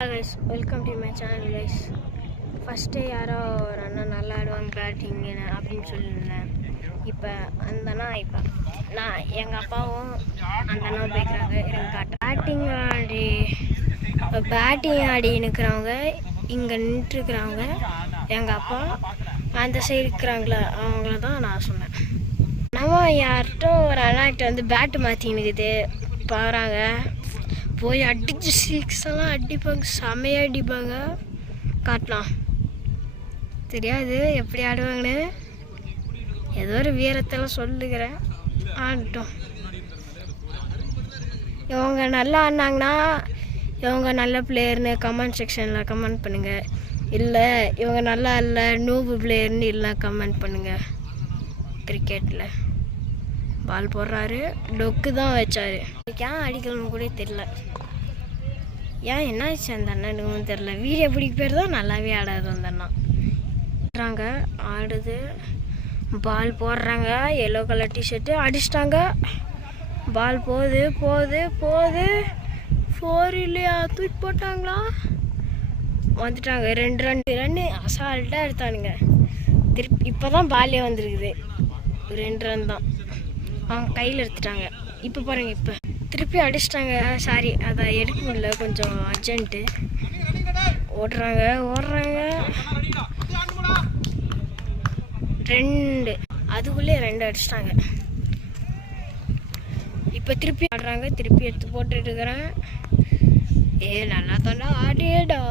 guys, welcome to my channel guys. First day யாரோ ஒரு அண்ணா நல்லா ஆடுவாங்க பேட்டிங் அப்படின்னு சொல்லியிருந்தேன். இப்போ அந்த அண்ணா இப்போ நான் எங்கள் அப்பாவும் அந்த அண்ணா போய்க்கிறாங்க. எனக்கு காட்டுறேன். பேட்டிங் ஆடி நிற்கிறவங்க இங்கே நின்றுருக்குறவங்க எங்கள் அப்பா அந்த சைடு இருக்கிறாங்களே அவங்கள தான் நான் சொன்னேன். நம்ம யார்கிட்ட ஒரு அண்ணாக்கிட்ட வந்து பேட்டு மாற்றினுக்குது பாருங்க, போய் அடிச்சு சிக்ஸெல்லாம் அடிப்பாங்க, செமையாக அடிப்பாங்க. காட்டலாம் தெரியாது எப்படி ஆடுவாங்கன்னு, ஏதோ ஒரு வீரத்தெல்லாம் சொல்லுகிறேன், ஆடட்டும். இவங்க நல்லா ஆடினாங்கன்னா இவங்க நல்ல பிளேயர்னு கமெண்ட் செக்ஷனில் கமெண்ட் பண்ணுங்கள். இல்லை இவங்க நல்லா இல்லை நூபு பிளேயர்னு இல்லை கமெண்ட் பண்ணுங்கள். கிரிக்கெட்டில் பால் போடுறாரு, டொக்கு தான் வச்சார். ஏன் அடிக்கணும்னு கூட தெரில, ஏன் என்ன ஆச்சு அந்த அண்ணனுக்கும் தெரில. வீடியோ பிடிக்க பேர் தான் நல்லாவே ஆடாது அந்த அண்ணா. ஆடுறாங்க, ஆடுது, பால் போடுறாங்க, எல்லோ கலர் டிஷர்ட்டு அடிச்சிட்டாங்க. பால் போகுது போகுது போகுது, 4 இல்லையா, தூக்கி போட்டாங்களா, வந்துட்டாங்க. 2 ரன்னு அசால்ட்டாக எடுத்தானுங்க. திருப்பி இப்போ தான் பாலே வந்துருக்குது, 2 ரன் தான் அவங்க கையில் எடுத்துட்டாங்க. இப்போ பாருங்க, இப்போ திருப்பி அடிச்சிட்டாங்க. சாரி, அதை எடுக்க முடியல, கொஞ்சம் அர்ஜென்ட்டு. ஓடுறாங்க 2, அதுக்குள்ளே 2 அடிச்சிட்டாங்க. இப்போ திருப்பி ஆடுறாங்க, திருப்பி எடுத்து போட்டுட்டு இருக்கிறேன். நல்லா தாண்டா ஆடியேடா.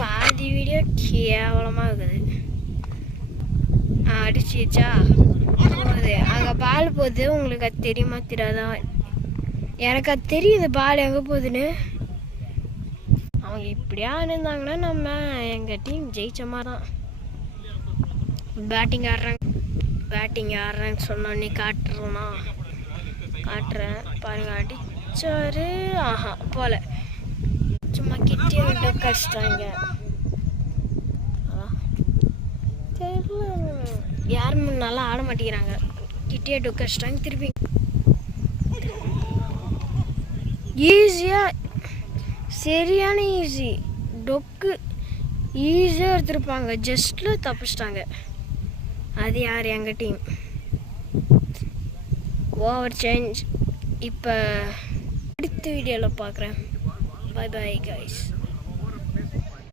பாதி வீடியோ கேவலமாக இருக்குது. அடிச்சிச்சா போகுது, அங்கே பால் போகுது. உங்களுக்கு அது தெரியுமா தெரியாதா? எனக்கு அது தெரியுது பால் எங்கே போகுதுன்னு. அவங்க இப்படியா இருந்தாங்கன்னா நம்ம எங்கள் டீம் ஜெயிச்ச மாதிரி தான். பேட்டிங் ஆடுறாங்கன்னு சொன்னோன்னே காட்டுறோன்னா காட்டுறேன் பாருங்க. அடிச்சாரு, ஆஹா போல, சும்மா கிட்டே விட்டு கடிச்சிட்டாங்க. யாரும் நல்லா ஆட மாட்டேங்கிறாங்க, கிட்டே டொக்கடிச்சிட்டாங்க. திருப்பி ஈஸியாக, சரியான ஈஸி டொக்கு ஈஸியாக எடுத்துருப்பாங்க, ஜஸ்ட்டில் தப்பிச்சிட்டாங்க. அது யார்? எங்கள் டீம். Over change. இப்போ அடுத்த வீடியோவில் பார்க்குறேன். Bye bye guys.